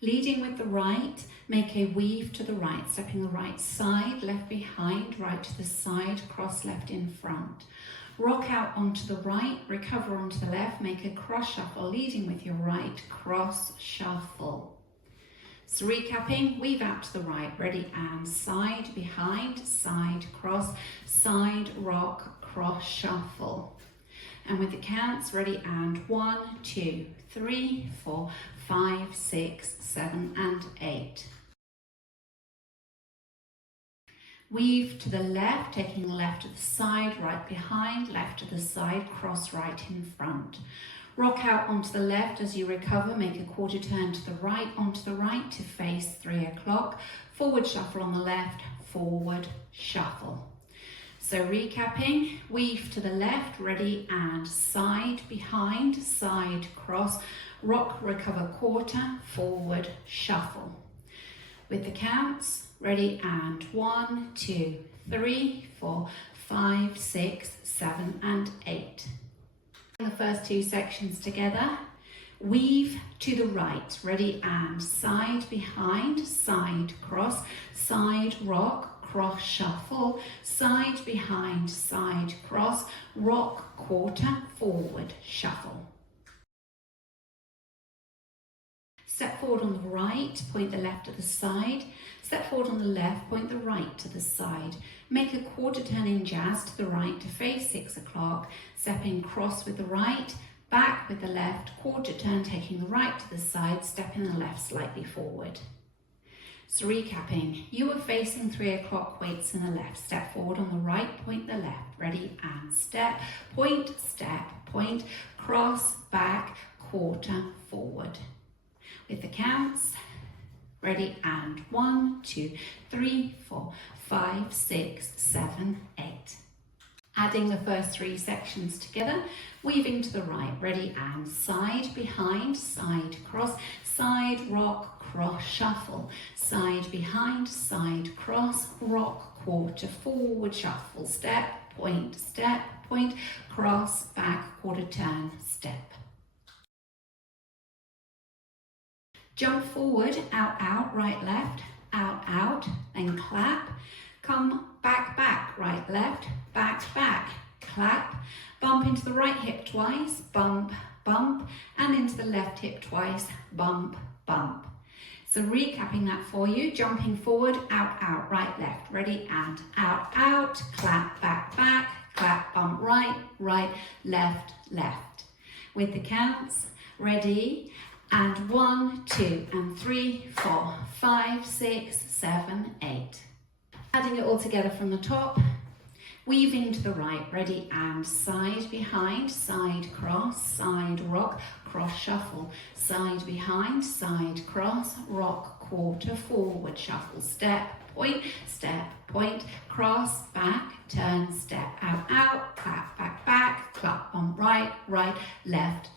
Leading with the right, make a weave to the right, stepping the right side, left behind, right to the side, cross left in front. Rock out onto the right, recover onto the left, make a cross shuffle, leading with your right, cross shuffle. So recapping, weave out to the right, ready and side, behind, side, cross, side, rock, cross, shuffle. And with the counts, ready and 1, 2, 3, 4, 5, 6, 7 and 8. Weave to the left, taking left to the side, right behind, left to the side, cross right in front. Rock out onto the left as you recover, make a quarter turn to the right, onto the right to face 3 o'clock. Forward shuffle on the left, forward shuffle. So recapping, weave to the left, ready and side, behind, side, cross, rock, recover quarter, forward shuffle. With the counts, ready and 1, 2, 3, 4, 5, 6, 7 and 8. The first 2 sections together. Weave to the right, ready and side, behind, side, cross, side, rock, cross, shuffle, side, behind, side, cross, rock, quarter, forward, shuffle. Step forward on the right, point the left to the side. Step forward on the left, point the right to the side. Make a quarter turn in jazz to the right to face 6 o'clock. Stepping cross with the right, back with the left, quarter turn taking the right to the side, stepping the left slightly forward. So recapping, you are facing 3 o'clock, weights in the left. Step forward on the right, point the left, ready and step, point, cross, back, quarter, forward. With the counts, ready and 1, 2, 3, 4, 5, 6, 7, 8. Adding the first 3 sections together, weaving to the right, ready and side, behind, side, cross, side, rock, cross, shuffle, side, behind, side, cross, rock, quarter, forward, shuffle, step, point, cross, back, quarter turn, step. Jump forward, out, right, left, out, then clap. Come back, right, left, back, clap. Bump into the right hip twice, bump, and into the left hip twice, bump. So recapping that for you, jumping forward, out, right, left, ready and out, clap, back, clap, bump, right, left. With the counts, ready, and 1, 2, and 3, 4, 5, 6, 7, 8. Adding it all together from the top, weaving to the right, ready and side, behind, side, cross, side, rock, cross, shuffle, side, behind, side, cross, rock, quarter, forward, shuffle, step, point, cross, back, turn, step, out, clap, back, clap, bump, right, left.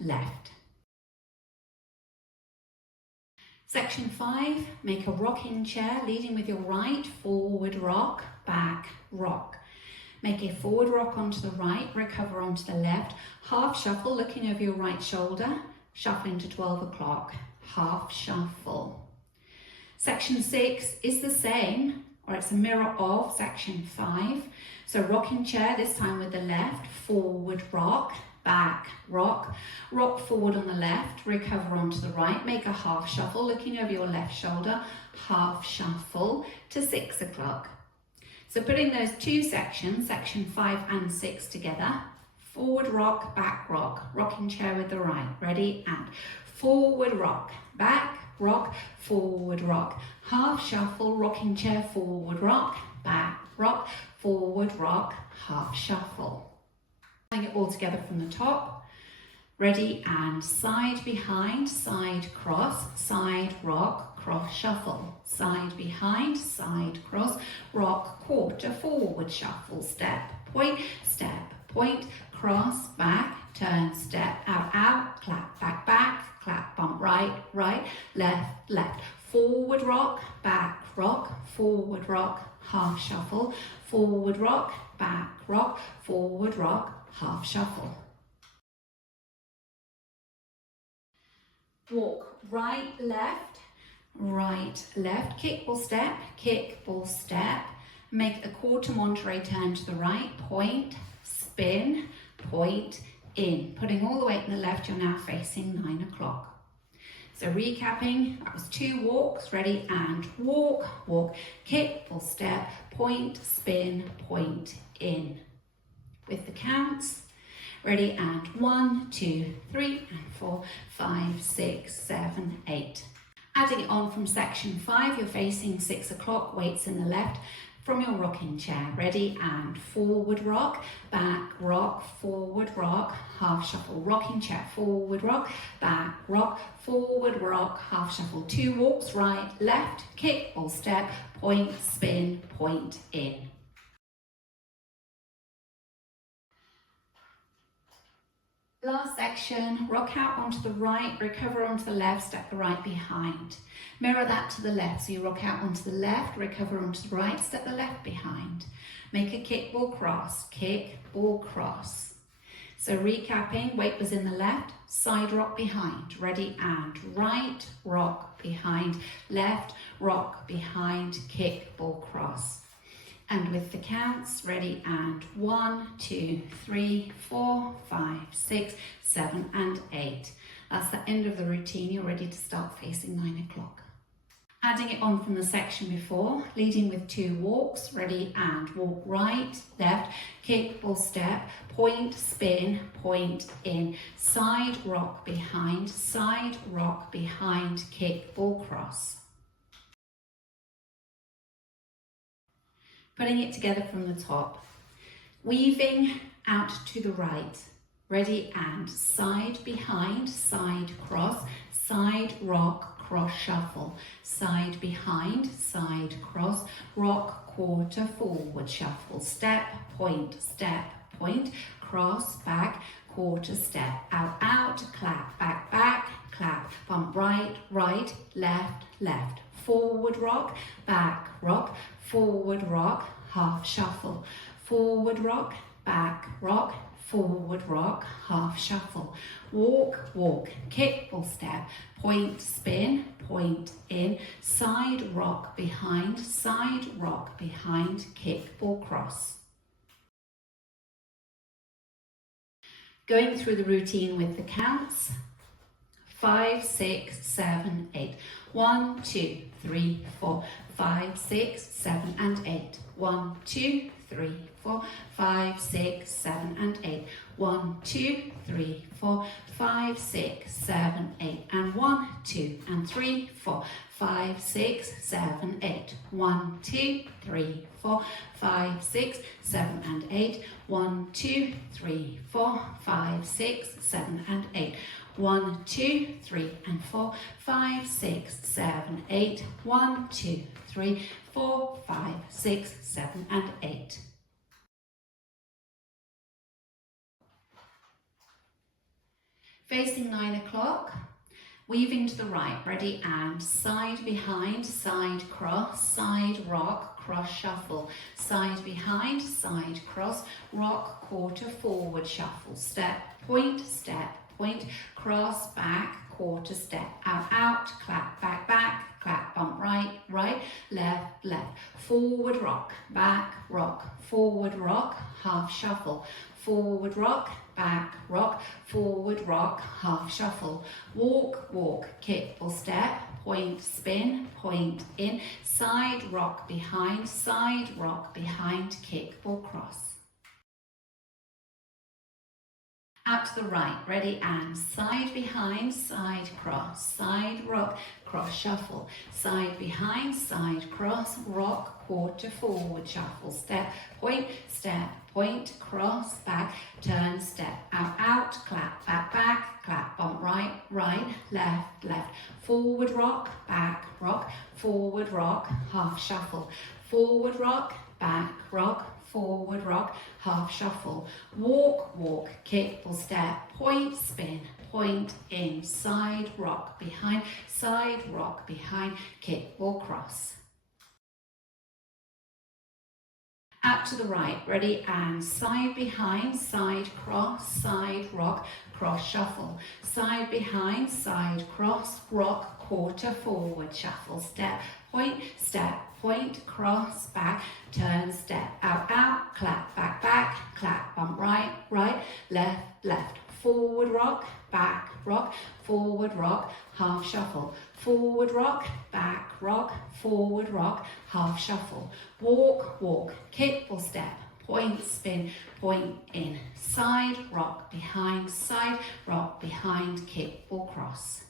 Section 5, make a rocking chair, leading with your right, forward rock, back rock. Make a forward rock onto the right, recover onto the left, half shuffle, looking over your right shoulder, shuffling to 12 o'clock, half shuffle. Section 6 is the same, or it's a mirror of section 5. So rocking chair, this time with the left, forward rock, back rock forward on the left, recover onto the right, make a half shuffle, looking over your left shoulder, half shuffle to 6 o'clock. So putting those 2 sections, section 5 and 6 together, forward rock, back rock, rocking chair with the right, ready and forward rock, back rock, forward rock, half shuffle, rocking chair, forward rock, back rock, forward rock, half shuffle. Tying it all together from the top, ready and side, behind, side, cross, side, rock, cross, shuffle, side, behind, side, cross, rock, quarter, forward, shuffle, step, point, cross, back, turn, step, out, clap, back, clap, bump, right, left, forward rock, forward rock, half shuffle, forward rock, back rock, forward rock, half shuffle. Walk right, left, right, left, kick, ball, step, make a quarter Monterey turn to the right, point, spin, point, in. Putting all the weight in the left, you're now facing 9 o'clock. So recapping, that was 2 walks, ready, and walk, walk, kick, ball, step, point, spin, point, in. With the counts, ready, and 1, 2, 3, and 4, 5, 6, 7, 8. Adding it on from section 5, you're facing 6 o'clock, weights in the left, from your rocking chair, ready, and forward rock, back rock, forward rock, half shuffle, rocking chair, forward rock, back rock, forward rock, half shuffle, 2 walks, right, left, kick, ball, step, point, spin, point, in. Last section, rock out onto the right, recover onto the left, step the right behind. Mirror that to the left, so you rock out onto the left, recover onto the right, step the left behind. Make a kick, ball, cross, kick, ball, cross. So recapping, weight was in the left, side rock behind, ready, and right, rock behind, left, rock behind, kick, ball, cross. And with the counts, ready, and 1, 2, 3, 4, 5, 6, 7, and 8. That's the end of the routine. You're ready to start facing 9 o'clock. Adding it on from the section before, leading with 2 walks, ready, and walk right, left, kick, ball, step, point, spin, point, in, side rock behind, kick, ball, cross. Putting it together from the top, weaving out to the right, ready, and side behind, side cross, side rock, cross shuffle, side behind, side cross, rock, quarter, forward shuffle, step, point, cross, back, quarter, step, out, clap, back, clap, bump, right, left, forward rock, back rock, forward rock, half shuffle, forward rock, back rock, forward rock, half shuffle, walk, kick, ball, step, point, spin, point, in, side rock behind, kick, ball, cross. Going through the routine with the counts, 5, 6, 7, 8. 1, 2, 3, 4, 5, 6, 7, and 8. 1, 2, 3, 4, 5, 6, 7, and 8. 1, 2, 3, 4, 5, 6, 7, 8. And 1, 2, and 3, 4, 5, 6, 7, 8. 1, 2, 3, 4, 5, 6, 7, and 8. 1, 2, 3, 4, 5, 6, 7, and 8. 1, 2, 3, and 4, 5, 6, 7, 8. 1, 2, 3, 4, 5, 6, 7, and 8. Facing 9 o'clock, weaving to the right, ready, and side behind, side cross, side rock, cross shuffle, side behind, side cross, rock, quarter, forward shuffle, step, point, cross, back, quarter, step, out, clap, back, clap, bump, right, left, forward rock, back rock, forward rock, half shuffle, forward rock, back rock, forward rock, half shuffle, walk, kick, ball, step, point, spin, point, in, side rock behind, kick, ball, cross. Out to the right, ready, and side behind, side cross, side rock, cross shuffle, side behind, side cross, rock, quarter, forward shuffle, step, point, cross, back, turn, step, out, clap, back, clap, bump, right, left, forward rock, back rock, forward rock, half shuffle, forward rock, back rock, forward rock, half shuffle, walk, kick, ball, step, point, spin, point, in, side rock behind, kick, ball, cross. Out to the right, ready, and side behind, side cross, side rock, cross shuffle. Side behind, side cross, rock, quarter forward, shuffle, step, point, cross, back, turn, step, out, clap, clap, bump, right, left, forward rock, forward rock, half shuffle, forward rock, forward rock, half shuffle, walk, kick or step, point, spin, point in, side rock behind, kick or cross.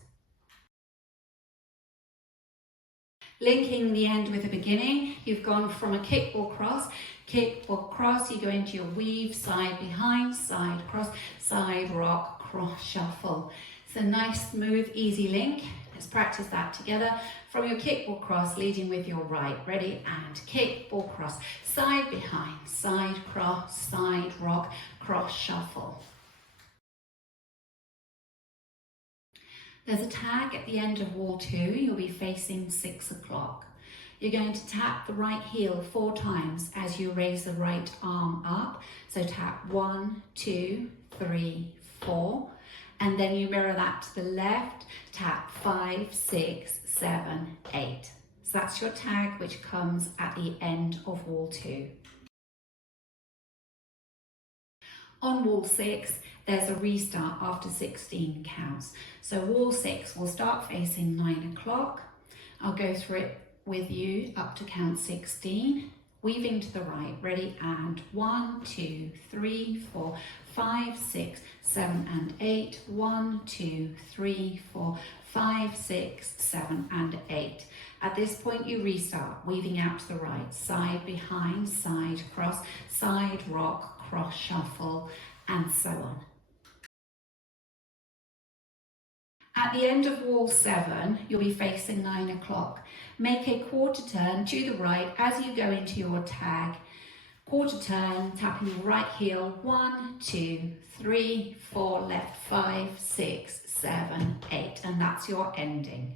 Linking the end with the beginning, you've gone from a kick or cross, you go into your weave, side behind, side cross, side rock, cross shuffle. It's a nice, smooth, easy link. Let's practice that together. From your kick or cross, leading with your right. Ready? And kick or cross. Side behind, side cross, side rock, cross shuffle. There's a tag at the end of wall 2. You'll be facing 6 o'clock. You're going to tap the right heel 4 times as you raise the right arm up. So tap 1, 2, 3, 4. And then you mirror that to the left. Tap 5, 6, 7, 8. So that's your tag, which comes at the end of wall 2. On wall 6, there's a restart after 16 counts. So wall 6 will start facing 9 o'clock. I'll go through it with you up to count 16. Weaving to the right, ready, and 1, 2, 3, 4, 5, 6, 7 and 8. 1, 2, 3, 4, 5, 6, 7 and 8. At this point you restart, weaving out to the right, side behind, side cross, side rock, cross shuffle, and so on. At the end of wall 7, you'll be facing 9 o'clock. Make a quarter turn to the right as you go into your tag. Quarter turn, tapping your right heel, 1, 2, 3, 4, left, 5, 6, 7, 8, and that's your ending.